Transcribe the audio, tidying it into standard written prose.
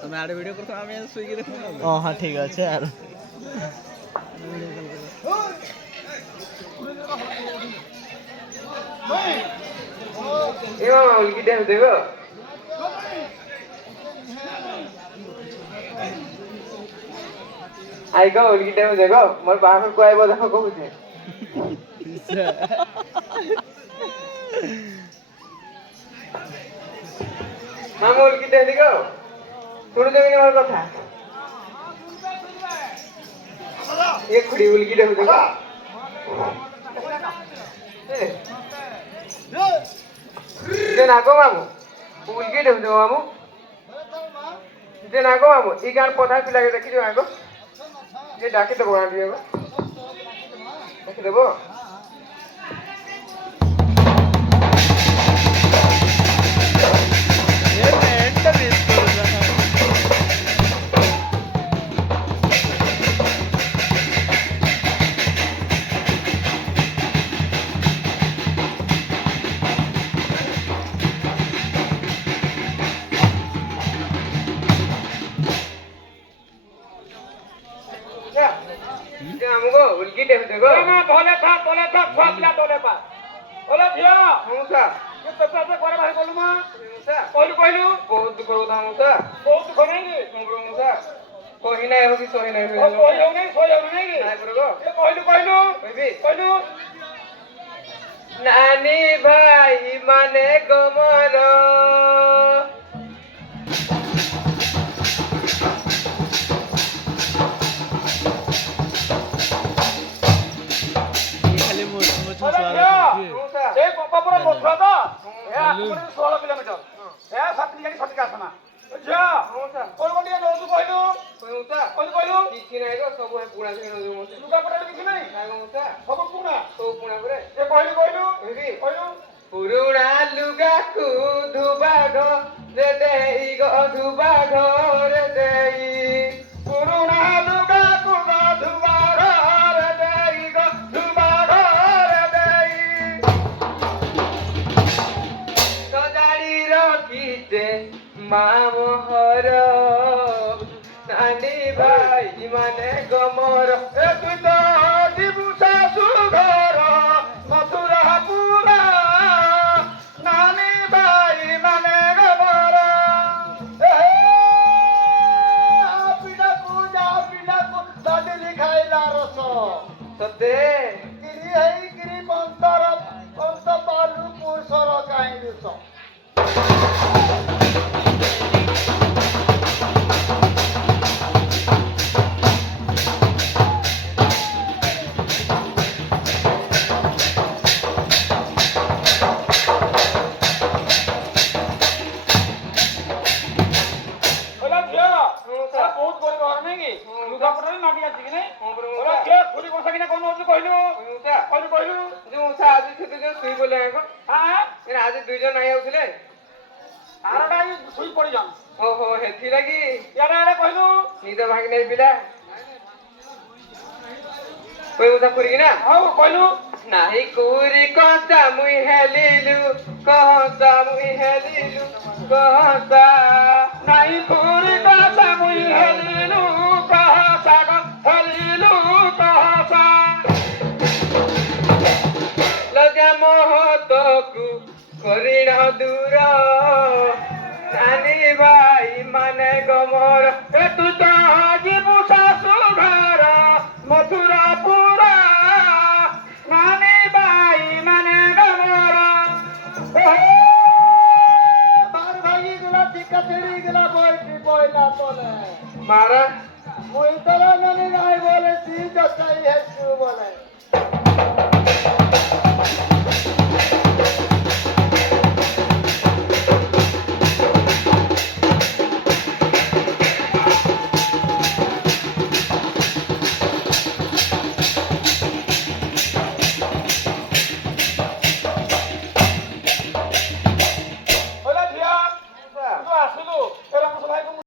তুমি আরে ভিডিও করছো আমি সুইগি দেখো ও হ্যাঁ ঠিক আছে আর এ মামা উলকিটা দেখো আইগো উলকিটা দেখো মোর বাহার কয়ব দেখো কহুছে মামা উলকিটা দেখো শুনে দেবেন আমার কথা ये खुड़ी उलगी दे देखो जे नाको मामू उलगी दे देखो मामू जे नाको मामू ई गान पता पिला के देखि जो आगो ये डाके देबो गान दियो देखि देबो ये मेंटल इसको हमको उनकी दे देखो ना बोले था खोपला बोले पा बोले धिया मुसा ये पेपर से करे भाई बोलू मां मुसा कहलू कहलू बहुत करो था मुसा बहुत खनेंगे मुगरो मुसा कोही नहीं हो कि सोही नहीं ओ कोई हो नहीं नहीं बरगो ये कहलू बेबी कहलू नानी भाई माने गमरो खाली मोच बोले धिया ए पापा पूरा मोठा था ए पूरे 16 किलोमीटर ए साथी जानी साथी का आसना धिया मुसा कोन कोन ये नोजु कहलू कोई मुसा कहलू किछि नहीं गो सब है पुणा से नो मुसा लुगा पटा किछि नहीं कागो मुसा सब पुणा तो पुणा करे ये कहलू बेबी कहलू पुरुणा लुगा कु धुबा घ रे देई गो धुबा घर देई पुरुणा लुगा कुगा धुबार देई गो धुबार देई सजाड़ी रखीते मामोहर नानी भाई माने गमर ए तु तो जीवु सासु घर मथुरा पुरा नानी भाई माने गबर ए पिडा पूजा दादी लिखाइला रस सते गिरी है गिरी पंतर पंत पालु पुसर काई रुस बोला धिया मुसा बहुत गरीब घर नहीं की लुगा पटा माटी आछि कि नहीं हाँ बरो बोला मुसा के खुली बसा कि ना कोन होछ कहलू मुसा कहलू जो मुसा आज छुट्टी जो सुई बोले आको हां ये आज दुई जन आई आउथिले आरडा ही सुई पड़ी जान ओहो हेथि लागी यारे यारे कहलू निद भाग नहीं पिला कोई मुसा कुरी ना हां कहलू नाही कुरी कहता मुई हेलिलु कहता मुई हेलिलु कहता नहीं खुरी का सामुई हलिलू कहा सागम हलिलू कहा सा लगा मोहतकु करिण दूर नानी भाई माने गमर ए तू तो जीवु सासु घर मथुरा पुरा नानी भाई माने गमर बार भाई गुला टिका तेरी गुला बोइला तोले मारा मुई तोला नानी भाई बोले सी जचाई है तू बोले